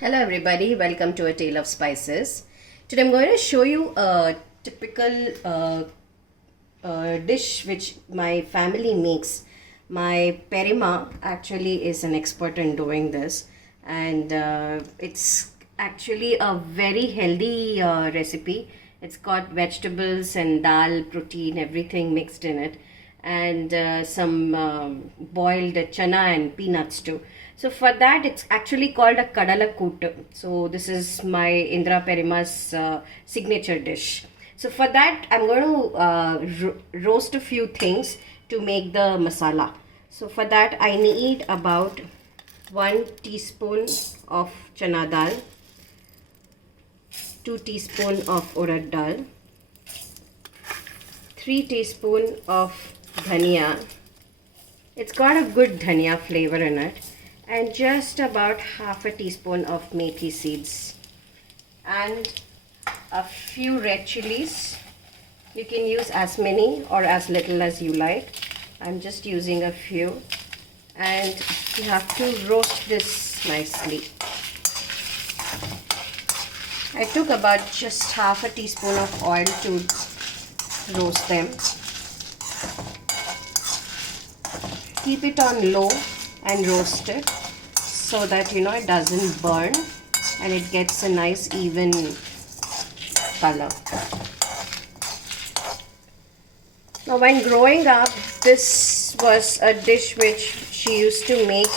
Hello everybody, welcome to A Tale of Spices. Today I'm going to show you a typical dish which my family makes. My Perimma actually is an expert in doing this, and it's actually a very healthy recipe. It's got vegetables and dal, protein, everything mixed in it, and some boiled chana and peanuts too. So for that, it's actually called a Kadala Koottu. So this is my Indra Perimma's signature dish. So for that, I'm going to roast a few things to make the masala. So for that, I need about 1 teaspoon of chana dal, 2 teaspoon of urad dal, 3 teaspoon of dhania. It's got a good dhania flavor in it, and just about half a teaspoon of methi seeds and a few red chilies. You can use as many or as little as you like. I'm just using a few, and you have to roast this nicely. I took about just half a teaspoon of oil to roast them. Keep it on low and roast it so that it doesn't burn and it gets a nice even color. Now when growing up, this was a dish which she used to make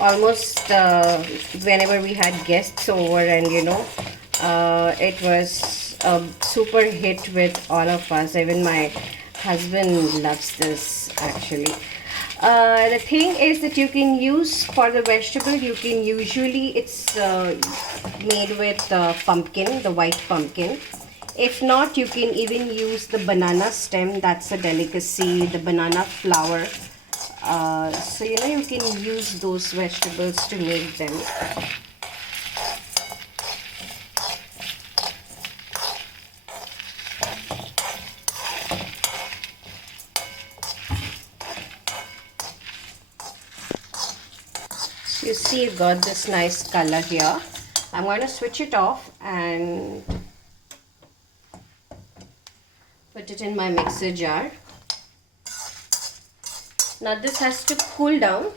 almost whenever we had guests over, and it was a super hit with all of us. Even my husband loves this actually. The thing is that you can use for the vegetable, it's made with pumpkin, the white pumpkin. If not, you can even use the banana stem. That's a delicacy, the banana flower. So you can use those vegetables to make them. You see, it got this nice color here. I'm going to switch it off and put it in my mixer jar. Now this has to cool down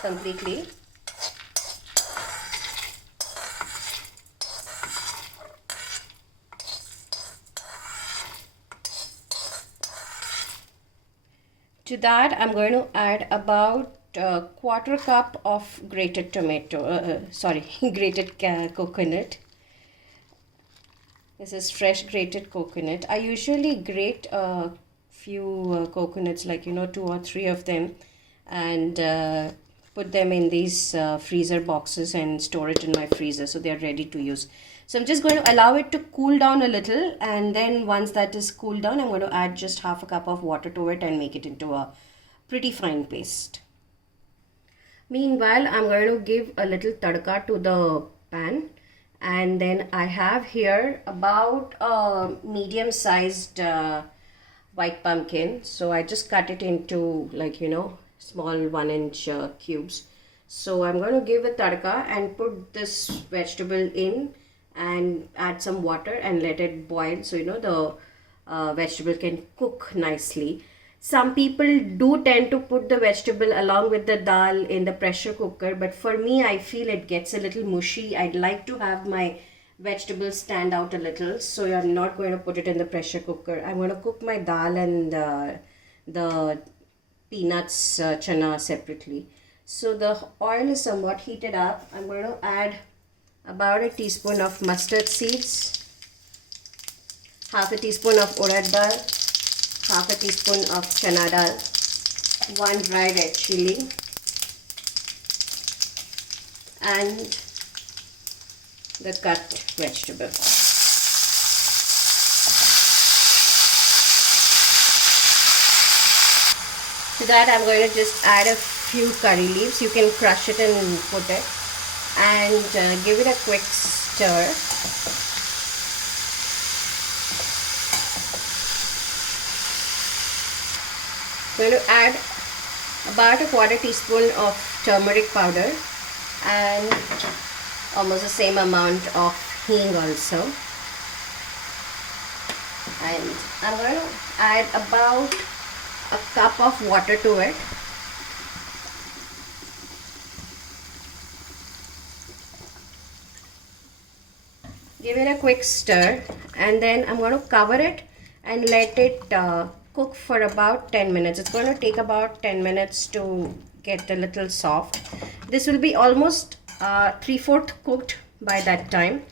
completely. To that, I'm going to add about a quarter cup of grated grated coconut. This is fresh grated coconut. I usually grate a few coconuts, like 2 or 3 of them, and put them in these freezer boxes and store it in my freezer so they are ready to use. So I'm just going to allow it to cool down a little, and then once that is cooled down, I'm going to add just half a cup of water to it and make it into a pretty fine paste. Meanwhile, I'm going to give a little tadka to the pan, and then I have here about a medium-sized white pumpkin. So I just cut it into small 1-inch cubes. So I'm going to give a tadka and put this vegetable in and add some water and let it boil so the vegetable can cook nicely. Some people do tend to put the vegetable along with the dal in the pressure cooker, but for me, I feel it gets a little mushy. I'd like to have my vegetables stand out a little, so I'm not going to put it in the pressure cooker. I'm going to cook my dal and the peanuts chana separately. So the oil is somewhat heated up. I'm going to add about a teaspoon of mustard seeds, half a teaspoon of urad dal, half a teaspoon of chana dal, 1 dry red chili, and the cut vegetable. To that, I'm going to just add a few curry leaves. You can crush it and put it, and give it a quick stir. I'm going to add about a quarter teaspoon of turmeric powder and almost the same amount of hing also. And I'm going to add about a cup of water to it. Give it a quick stir, and then I'm going to cover it and let it cook for about 10 minutes. It's going to take about 10 minutes to get a little soft. This will be almost 3/4 cooked by that time.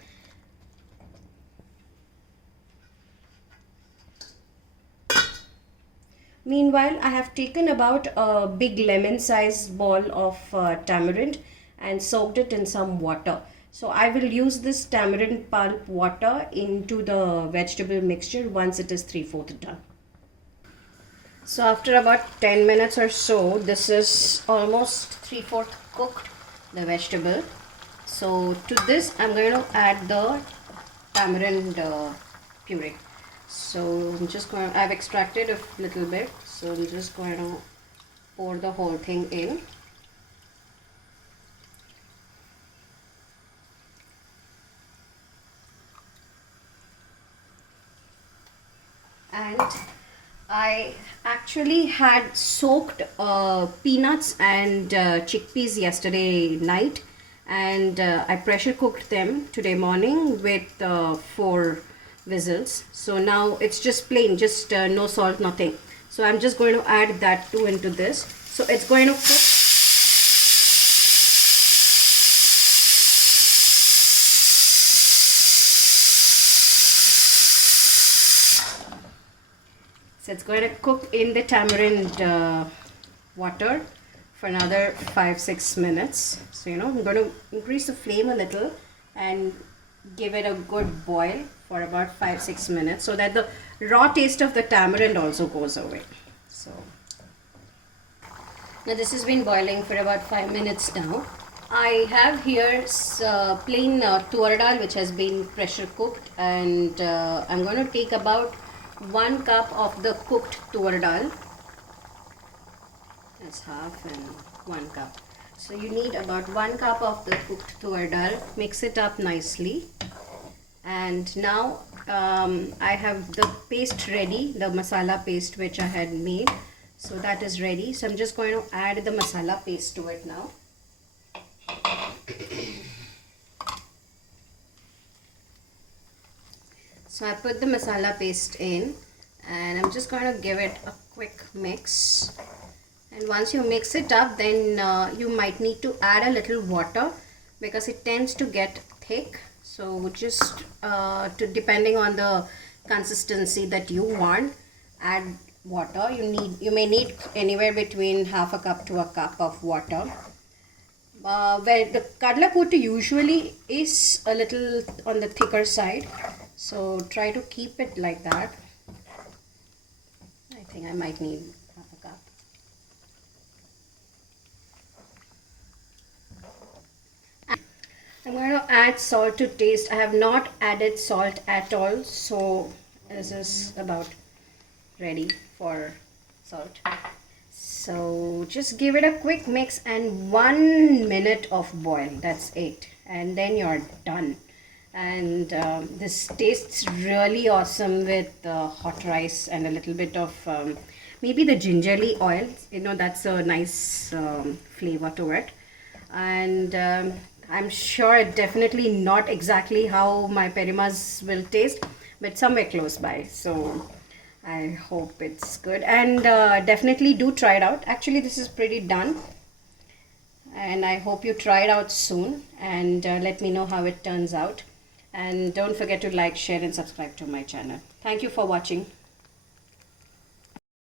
Meanwhile, I have taken about a big lemon sized ball of tamarind and soaked it in some water. So I will use this tamarind pulp water into the vegetable mixture once it is 3/4 done. So after about 10 minutes or so, this is almost 3/4 cooked, the vegetable. So to this, I'm going to add the tamarind puree. So I've extracted a little bit, so I'm just going to pour the whole thing in. And I actually had soaked peanuts and chickpeas yesterday night, and I pressure cooked them today morning with 4 whistles. So now it's just plain, just no salt, nothing. So I'm just going to add that too into this. So it's going to cook. So it's going to cook in the tamarind water for another 5-6 minutes. So I'm going to increase the flame a little and give it a good boil for about 5-6 minutes so that the raw taste of the tamarind also goes away. So now this has been boiling for about 5 minutes now. I have here plain tur dal which has been pressure cooked, and I'm going to take about 1 cup of the cooked tur dal. That's half and 1 cup. So you need about 1 cup of the cooked tur dal. Mix it up nicely. And now I have the paste ready, the masala paste which I had made. So that is ready. So I'm just going to add the masala paste to it now. So I put the masala paste in, and I'm just going to give it a quick mix. And once you mix it up, then you might need to add a little water because it tends to get thick. So just depending on the consistency that you want, add water. You may need anywhere between half a cup to a cup of water. Where the Kadala Koottu usually is a little on the thicker side, so try to keep it like that. I think I might need half a cup. I'm going to add salt to taste. I have not added salt at all, so this is about ready for salt. So just give it a quick mix and 1 minute of boil. That's it, and then you're done. And this tastes really awesome with hot rice and a little bit of maybe the gingerly oil. That's a nice flavor to it. And I'm sure definitely not exactly how my Perimmas will taste, but somewhere close by. So I hope it's good, and definitely do try it out. Actually, this is pretty done, and I hope you try it out soon and let me know how it turns out. And don't forget to like, share and subscribe to my channel. Thank you for watching.